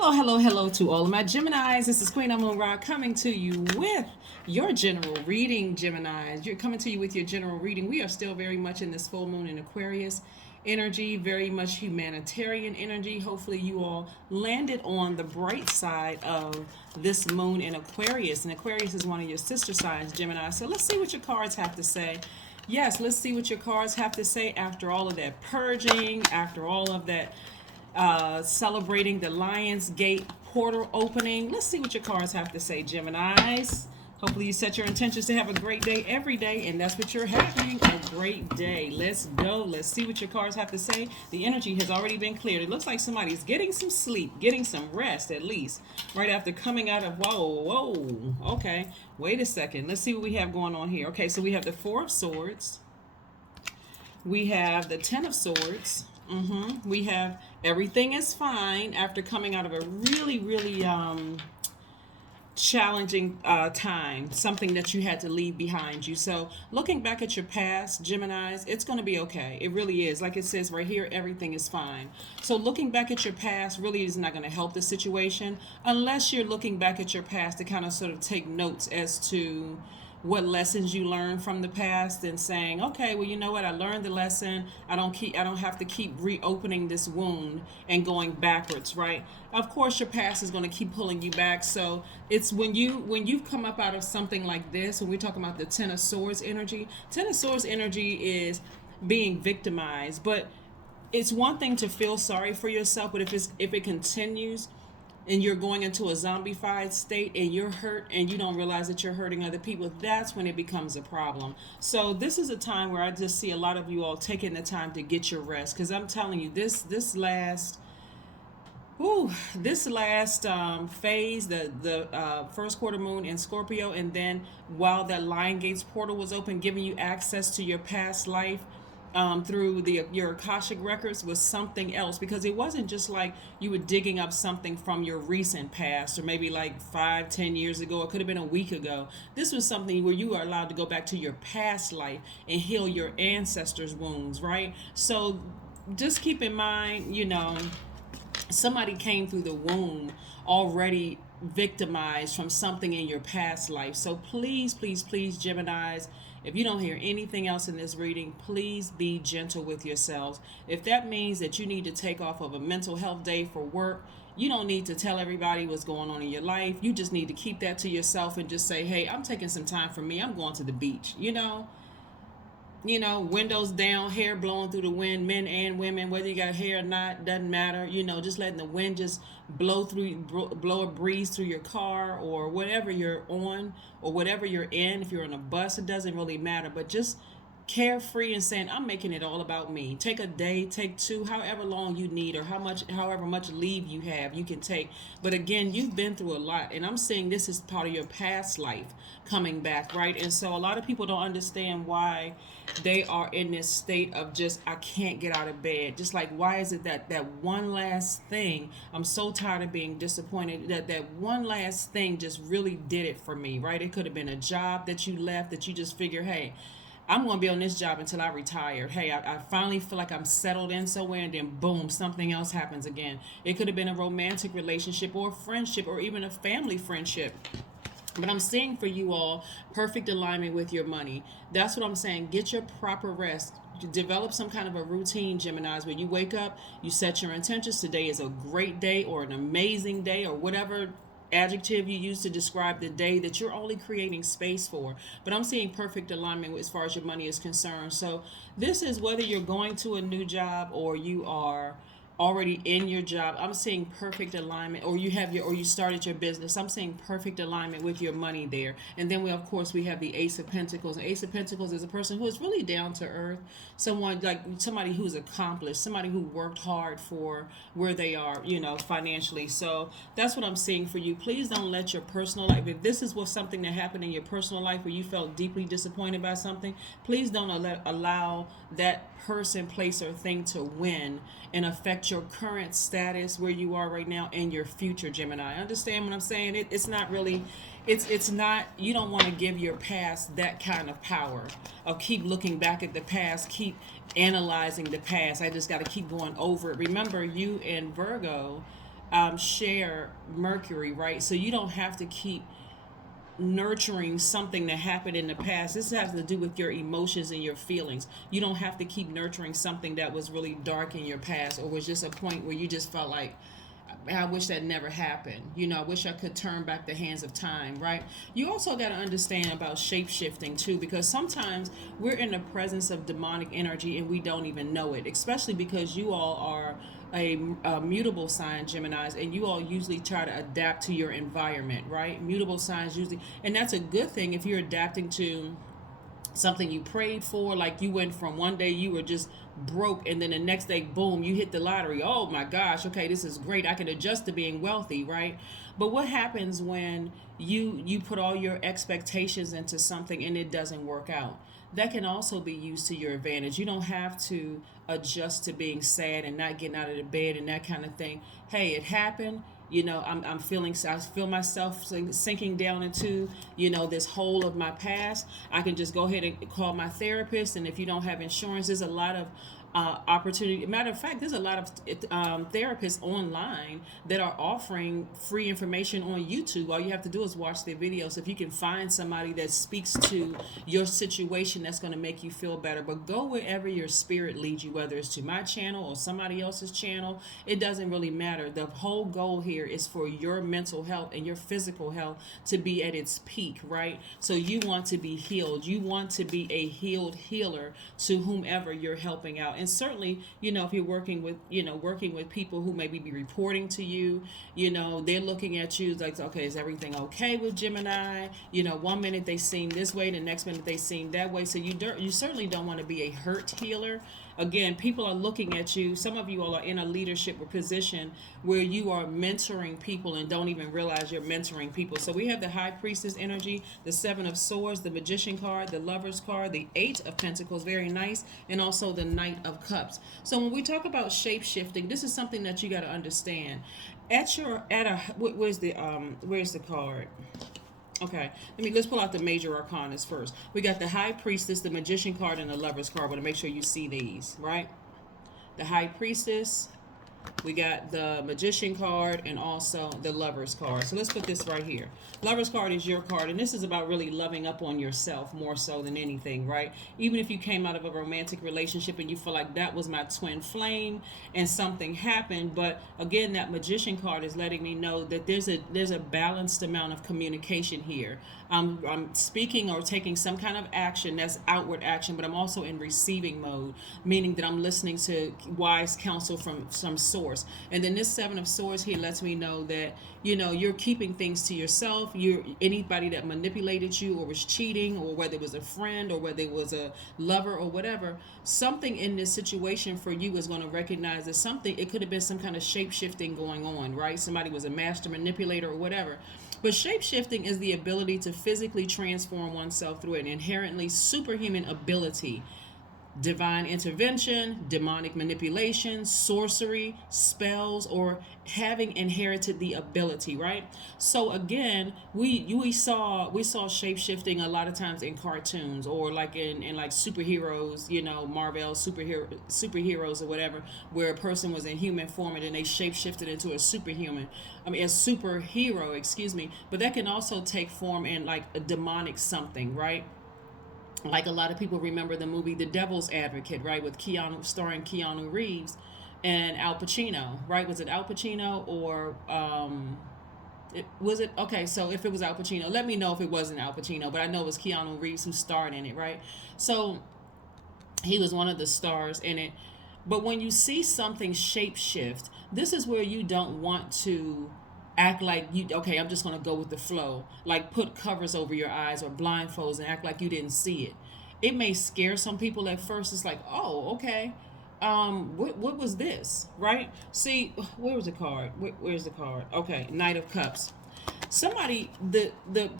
Hello to all of my Geminis. This is Queen Moon Rock coming to you with your general reading, Geminis. You're coming to you with your general reading. We are still very much in this full moon in Aquarius energy, very much humanitarian energy. Hopefully you all landed on the bright side of this moon in Aquarius. And Aquarius is one of your sister signs, Gemini. So let's see what your cards have to say. Yes, let's see what your cards have to say after all of that purging, after all of that celebrating the Lion's Gate portal opening. Let's see what your cards have to say, Geminis. Hopefully you set your intentions to have a great day every day, and that's what you're having, a great day. Let's go. Let's see what your cards have to say. The energy has already been cleared. It looks like somebody's getting some sleep, getting some rest at least, right after coming out of, whoa, okay. Wait a second. Let's see what we have going on here. Okay, so we have the Four of Swords. We have the Ten of Swords. We have everything is fine after coming out of a really challenging time, something that you had to leave behind you. So looking back at your past, Geminis, it's going to be okay. It really is. Like it says right here, everything is fine. So looking back at your past really is not going to help the situation unless you're looking back at your past to kind of sort of take notes as to what lessons you learned from the past and saying, okay, well, you know what, I learned the lesson. I don't have to keep reopening this wound and going backwards, right? Of course your past is going to keep pulling you back. So it's when you've come up out of something like this, when we're talking about the Ten of Swords energy is being victimized. But it's one thing to feel sorry for yourself, but if it continues and you're going into a zombified state and you're hurt and you don't realize that you're hurting other people, that's when it becomes a problem. So this is a time where I just see a lot of you all taking the time to get your rest, because I'm telling you, this last phase, the first quarter moon in Scorpio, and then while that Lion Gates portal was open, giving you access to your past life through your Akashic records, was something else, because it wasn't just like you were digging up something from your recent past or maybe like 5-10 years ago. It could have been a week ago. This was something where you are allowed to go back to your past life and heal your ancestors' wounds, right? So just keep in mind, somebody came through the womb already victimized from something in your past life. So please, Geminis, if you don't hear anything else in this reading, please be gentle with yourselves. If that means that you need to take off of a mental health day for work, you don't need to tell everybody what's going on in your life. You just need to keep that to yourself and just say, hey, I'm taking some time for me. I'm going to the beach, windows down, hair blowing through the wind, men and women, whether you got hair or not, doesn't matter. Just letting the wind just blow a breeze through your car or whatever you're on or whatever you're in. If you're on a bus, it doesn't really matter, but just carefree and saying, I'm making it all about me. Take a day, take two, however long you need, or however much leave you have, you can take. But again, you've been through a lot, and I'm saying this is part of your past life coming back, right? And so a lot of people don't understand why they are in this state of just, I can't get out of bed. Just like, why is it that one last thing, I'm so tired of being disappointed, that one last thing just really did it for me, right? It could have been a job that you left that you just figure, hey, I'm going to be on this job until I retire. Hey, I finally feel like I'm settled in somewhere, and then boom, something else happens again. It could have been a romantic relationship or a friendship or even a family friendship. But I'm seeing for you all, perfect alignment with your money. That's what I'm saying. Get your proper rest. Develop some kind of a routine, Geminis, where you wake up, you set your intentions. Today is a great day or an amazing day or whatever adjective you use to describe the day that you're only creating space for. But I'm seeing perfect alignment as far as your money is concerned. So this is whether you're going to a new job or you are already in your job. I'm seeing perfect alignment, or you started your business. I'm seeing perfect alignment with your money there. And then we have the Ace of Pentacles. And Ace of Pentacles is a person who is really down to earth, somebody who's accomplished, somebody who worked hard for where they are, financially. So that's what I'm seeing for you. Please don't let your personal life, if this is something that happened in your personal life where you felt deeply disappointed by something, please don't allow that person, place, or thing to win and affect your current status where you are right now and your future, Gemini. Understand what I'm saying? It's not really, it's not, you don't want to give your past that kind of power of keep looking back at the past, keep analyzing the past. I just got to keep going over it. Remember, you and Virgo share Mercury, right? So you don't have to keep nurturing something that happened in the past. This has to do with your emotions and your feelings. You don't have to keep nurturing something that was really dark in your past, or was just a point where you just felt like, I wish that never happened. I wish I could turn back the hands of time, right? You also got to understand about shape shifting too, because sometimes we're in the presence of demonic energy and we don't even know it, especially because you all are a mutable sign, Geminis, and you all usually try to adapt to your environment, right? Mutable signs usually, and that's a good thing if you're adapting to something you prayed for. Like, you went from one day you were just broke, and then the next day, boom, you hit the lottery. Oh my gosh, okay, this is great, I can adjust to being wealthy, right? But what happens when you put all your expectations into something and it doesn't work out? That can also be used to your advantage. You don't have to adjust to being sad and not getting out of the bed and that kind of thing. Hey, it happened. I'm feeling, I feel myself sinking down into, this hole of my past. I can just go ahead and call my therapist. And if you don't have insurance, there's a lot of opportunity. Matter of fact, there's a lot of therapists online that are offering free information on YouTube. All you have to do is watch their videos. If you can find somebody that speaks to your situation, that's going to make you feel better. But go wherever your spirit leads you, whether it's to my channel or somebody else's channel. It doesn't really matter. The whole goal here is for your mental health and your physical health to be at its peak, right? So you want to be healed. You want to be a healed healer to whomever you're helping out. And certainly, if you're working with people who maybe be reporting to you, they're looking at you like, okay, is everything okay with Gemini? One minute they seem this way, the next minute they seem that way. So you certainly don't want to be a hurt healer. Again, people are looking at you. Some of you all are in a leadership position where you are mentoring people and don't even realize you're mentoring people. So we have the High Priestess energy, the Seven of Swords, the Magician card, the Lover's card, the Eight of Pentacles, very nice, and also the Knight of Cups. So when we talk about shape shifting, this is something that you got to understand. Where's the card? Okay, let's pull out the major arcanas first. We got the High Priestess, the Magician card, and the Lover's card. I want to make sure you see these, right? The High Priestess, we got the Magician card, and also the Lover's card. So let's put this right here. Lover's card is your card, and this is about really loving up on yourself more so than anything, right? Even if you came out of a romantic relationship and you feel like that was my twin flame and something happened, but again, that Magician card is letting me know that there's a balanced amount of communication here. I'm speaking or taking some kind of action that's outward action, but I'm also in receiving mode, meaning that I'm listening to wise counsel from some source. And then this Seven of Swords here lets me know that you're keeping things to yourself. Anybody that manipulated you or was cheating, or whether it was a friend or whether it was a lover or whatever, something in this situation for you is going to recognize that something, it could have been some kind of shape shifting going on, right? Somebody was a master manipulator or whatever. But shape-shifting is the ability to physically transform oneself through an inherently superhuman ability. Divine intervention, demonic manipulation, sorcery, spells, or having inherited the ability, right? So again, we saw shape-shifting a lot of times in cartoons, or like in like superheroes, Marvel superheroes or whatever, where a person was in human form and then they shape-shifted into a superhuman. A superhero, excuse me. But that can also take form in like a demonic something, right? Like a lot of people remember the movie The Devil's Advocate, right, with starring Keanu Reeves and Al Pacino, right? Was it Al Pacino or was it? Okay, so if it was Al Pacino, let me know if it wasn't Al Pacino, but I know it was Keanu Reeves who starred in it, right? So he was one of the stars in it. But when you see something shape shift, this is where you don't want to act like I'm just going to go with the flow, like put covers over your eyes or blindfolds and act like you didn't see it. It may scare some people at first. It's like, oh, okay, what was this, right? See, where was the card? Where's the card? Okay, Knight of Cups. Somebody, the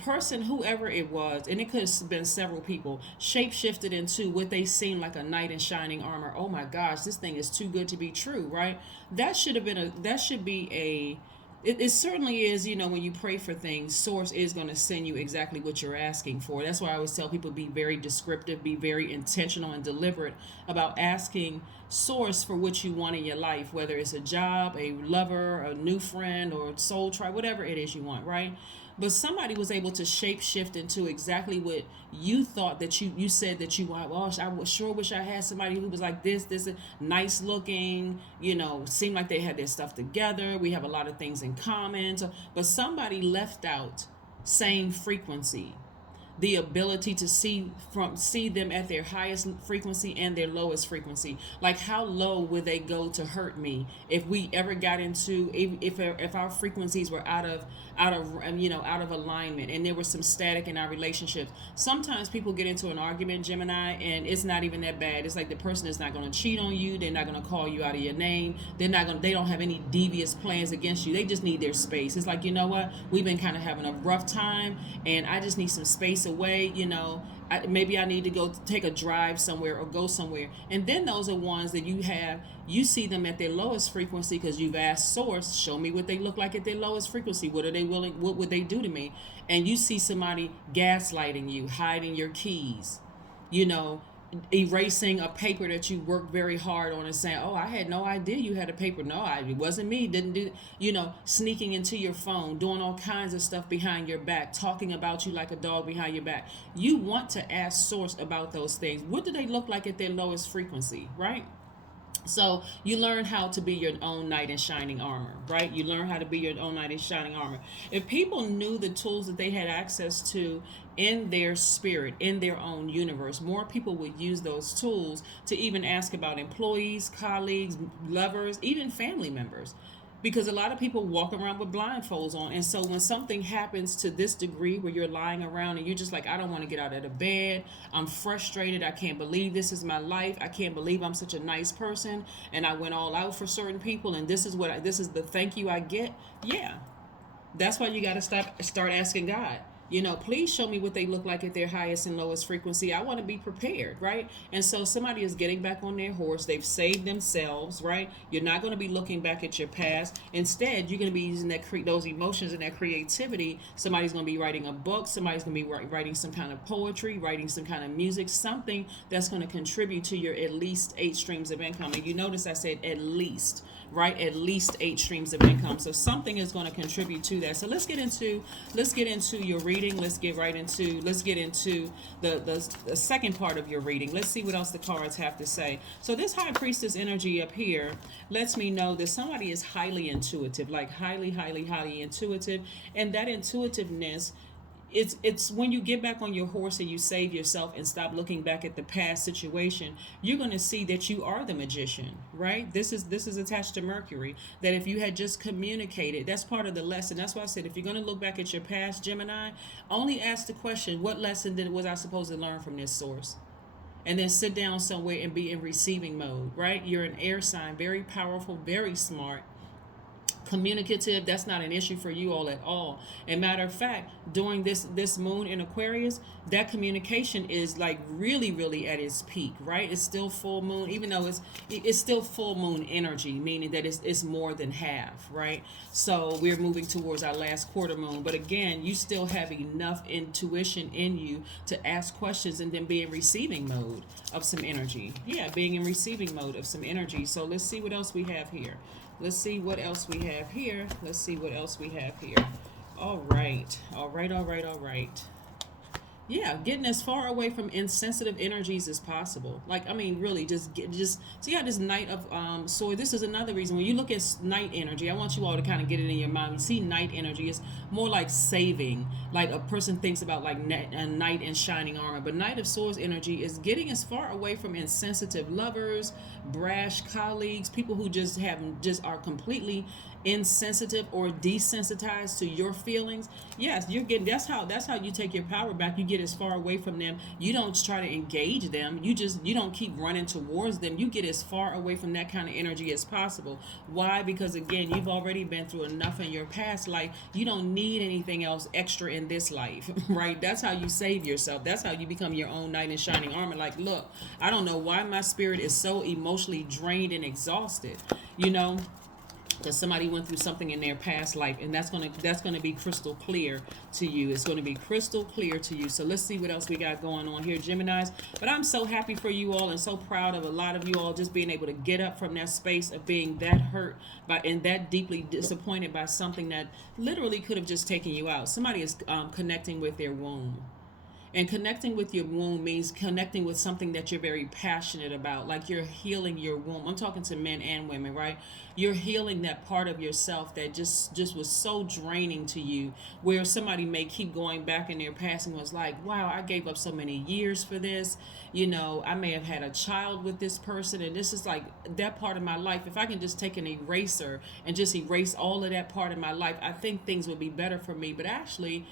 person, whoever it was, and it could have been several people, shape shifted into what they seemed like a knight in shining armor. Oh my gosh, this thing is too good to be true, right? That should be a it certainly is. When you pray for things, source is going to send you exactly what you're asking for. That's why I always tell people, be very descriptive, be very intentional and deliberate about asking source for what you want in your life, whether it's a job, a lover, a new friend, or soul tribe, whatever it is you want, right? But somebody was able to shape shift into exactly what you thought that you said that you want. Oh, sure wish I had somebody who was like this, nice looking, seemed like they had their stuff together. We have a lot of things in common. So, but somebody left out same frequency, the ability to see them at their highest frequency and their lowest frequency. Like, how low would they go to hurt me if we ever got into, if our frequencies were out of alignment, and there was some static in our relationships. Sometimes people get into an argument, Gemini, and it's not even that bad. It's like the person is not going to cheat on you. They're not going to call you out of your name. They don't have any devious plans against you. They just need their space. It's like, you know what, we've been kind of having a rough time, and I just need some space away. Maybe I need to go take a drive somewhere or go somewhere. And then those are ones that you see them at their lowest frequency, because you've asked source, show me what they look like at their lowest frequency. What would they do to me? And you see somebody gaslighting you, hiding your keys, erasing a paper that you worked very hard on and saying, oh, I had no idea you had a paper. No, it wasn't me. Didn't do, sneaking into your phone, doing all kinds of stuff behind your back, talking about you like a dog behind your back. You want to ask source about those things. What do they look like at their lowest frequency, right? So you learn how to be your own knight in shining armor, right? You learn how to be your own knight in shining armor. If people knew the tools that they had access to in their spirit, in their own universe, more people would use those tools to even ask about employees, colleagues, lovers, even family members. Because a lot of people walk around with blindfolds on. And so when something happens to this degree where you're lying around and you're just like, I don't want to get out of the bed, I'm frustrated, I can't believe this is my life, I can't believe I'm such a nice person, and I went all out for certain people, and this is the thank you I get. Yeah, that's why you got to start asking God, please show me what they look like at their highest and lowest frequency. I want to be prepared, right? And so somebody is getting back on their horse. They've saved themselves, right? You're not going to be looking back at your past. Instead, you're going to be using those emotions and that creativity. Somebody's going to be writing a book. Somebody's going to be writing some kind of poetry, writing some kind of music, something that's going to contribute to your at least 8 streams of income. And you notice I said at least, right? At least 8 streams of income. So something is going to contribute to that. So let's get into your reading. Let's get into the second part of your reading. Let's see what else the cards have to say. So this high priestess energy up here lets me know that somebody is highly intuitive, like highly, highly, highly intuitive. And that intuitiveness, it's when you get back on your horse and you save yourself and stop looking back at the past situation, you're going to see that you are the magician, right? This is attached to Mercury, that if you had just communicated, that's part of the lesson. That's why I said, if you're going to look back at your past, Gemini, only ask the question, what lesson was I supposed to learn from this source? And then sit down somewhere and be in receiving mode, right? You're an air sign, very powerful, very smart, communicative. That's not an issue for you all at all. And matter of fact, during this moon in Aquarius, that communication is like really, really at its peak, right? It's still full moon, even though it's still full moon energy, meaning that it's more than half, right? So we're moving towards our last quarter moon. But again, you still have enough intuition in you to ask questions and then be in receiving mode of some energy. Yeah, being in receiving mode of some energy. So let's see what else we have here. Let's see what else we have here. Let's see what else we have here. All right. Yeah, getting as far away from insensitive energies as possible. Like, I mean, really, just so you got this Knight of Swords. This is another reason when you look at night energy, I want you all to kind of get it in your mind. You see night energy is more like saving, like a person thinks about like a knight in shining armor. But Knight of Swords energy is getting as far away from insensitive lovers, brash colleagues, people who just are completely insensitive or desensitized to your feelings. Yes, you're getting that's how you take your power back. You get as far away from them. You don't try to engage them. You don't keep running towards them. You get as far away from that kind of energy as possible. Why? Because again, you've already been through enough in your past life. You don't need anything else extra in this life, right? That's how you save yourself. That's how you become your own knight in shining armor. Like, look, I don't know why my spirit is so emotionally drained and exhausted, because somebody went through something in their past life, and that's gonna be crystal clear to you. It's going to be crystal clear to you. So let's see what else we got going on here, Geminis. But I'm so happy for you all, and so proud of a lot of you all just being able to get up from that space of being that hurt by and that deeply disappointed by something that literally could have just taken you out. Somebody is connecting with their womb. And connecting with your womb means connecting with something that you're very passionate about, like you're healing your womb. I'm talking to men and women, right? You're healing that part of yourself that just was so draining to you, where somebody may keep going back in their past and was like, wow, I gave up so many years for this. I may have had a child with this person, and this is like that part of my life. If I can just take an eraser and just erase all of that part of my life, I think things would be better for me. But actually,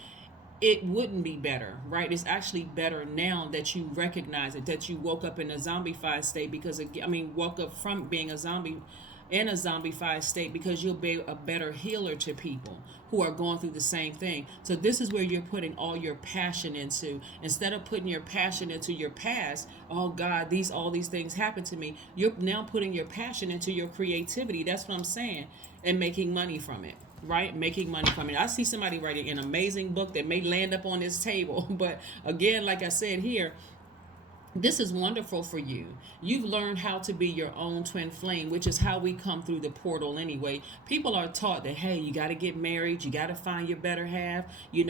it wouldn't be better, right? It's actually better now that you recognize it, that you woke up in a zombified state, because woke up from being a zombie in a zombified state, because you'll be a better healer to people who are going through the same thing. So this is where you're putting all your passion into. Instead of putting your passion into your past, oh God, all these things happened to me. You're now putting your passion into your creativity. That's what I'm saying. And making money from it. Right? Making money from it. I see somebody writing an amazing book that may land up on this table. But again, like I said here, this is wonderful for you. You've learned how to be your own twin flame, which is how we come through the portal anyway. People are taught that, hey, you got to get married. You got to find your better half. You're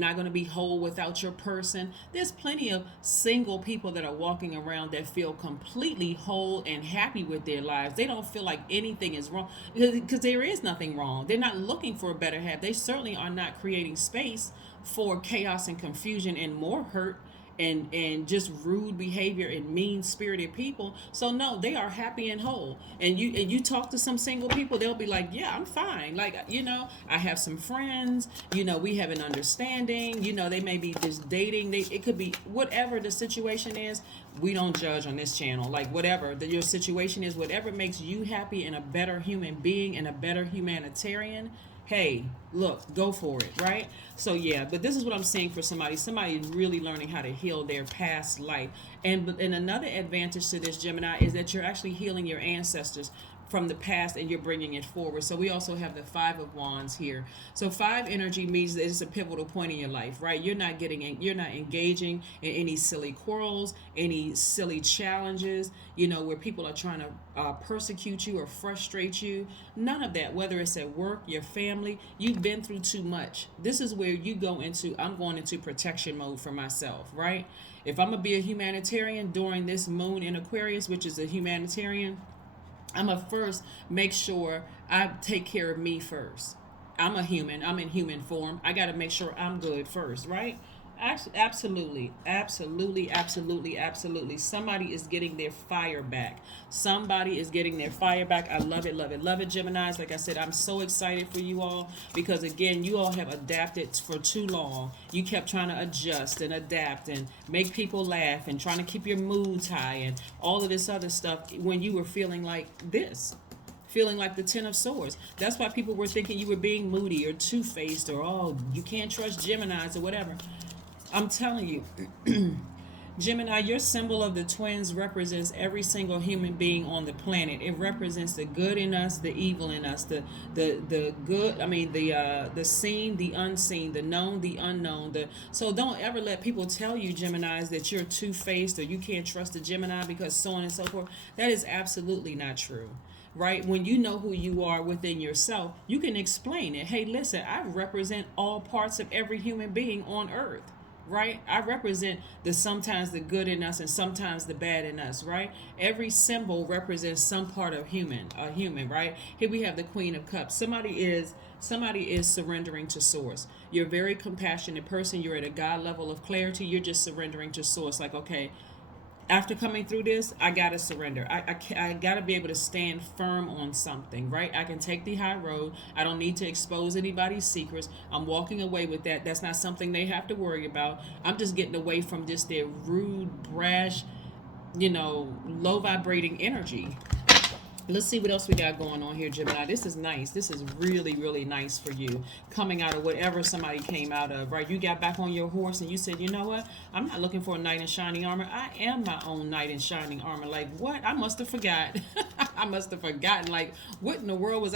not going to be whole without your person. There's plenty of single people that are walking around that feel completely whole and happy with their lives. They don't feel like anything is wrong, because there is nothing wrong. They're not looking for a better half. They certainly are not creating space for chaos and confusion and more hurt and just rude behavior and mean-spirited people. So no, they are happy and whole. And you talk to some single people, they'll be like, yeah, I'm fine. Like, I have some friends, we have an understanding, they may be just dating. It could be whatever the situation is. We don't judge on this channel. Like, whatever your situation is, whatever makes you happy and a better human being and a better humanitarian, hey, look, go for it, right? So yeah, but this is what I'm saying for somebody really learning how to heal their past life. And another advantage to this, Gemini, is that you're actually healing your ancestors from the past, and you're bringing it forward. So we also have the 5 of Wands here. So 5 energy means that it's a pivotal point in your life, right? You're not engaging in any silly quarrels, any silly challenges, where people are trying to persecute you or frustrate you. None of that, whether it's at work, your family, you've been through too much. This is where you I'm going into protection mode for myself, right? If I'm going to be a humanitarian during this moon in Aquarius, which is a humanitarian, I'm going to first make sure I take care of me first. I'm a human. I'm in human form. I got to make sure I'm good first, right? Absolutely. Somebody is getting their fire back. I love it, Geminis. Like I said, I'm so excited for you all, because again, you all have adapted for too long. You kept trying to adjust and adapt and make people laugh and trying to keep your moods high and all of this other stuff when you were feeling like this. Feeling like the 10 of Swords. That's why people were thinking you were being moody or two-faced, or, oh, you can't trust Geminis or whatever. I'm telling you, Gemini, your symbol of the twins represents every single human being on the planet. It represents the good in us, the evil in us, the good. The seen, the unseen, the known, the unknown. So don't ever let people tell you, Geminis, that you're two-faced or you can't trust a Gemini because so on and so forth. That is absolutely not true. Right? When you know who you are within yourself, you can explain it. Hey, listen, I represent all parts of every human being on earth. Right? I represent sometimes the good in us and sometimes the bad in us, right? Every symbol represents some part of a human, right? Here we have the Queen of Cups. Somebody is surrendering to Source. You're a very compassionate person. You're at a God level of clarity. You're just surrendering to Source. Like, okay, after coming through this, I gotta surrender. I gotta be able to stand firm on something, right? I can take the high road. I don't need to expose anybody's secrets. I'm walking away with that. That's not something they have to worry about. I'm just getting away from just their rude, brash, low vibrating energy. Let's see what else we got going on here, Gemini. This is nice. This is really, really nice for you. Coming out of whatever somebody came out of, right? You got back on your horse and you said, you know what? I'm not looking for a knight in shining armor. I am my own knight in shining armor. Like, what? I must have forgot. I must have forgotten. Like, what in the world was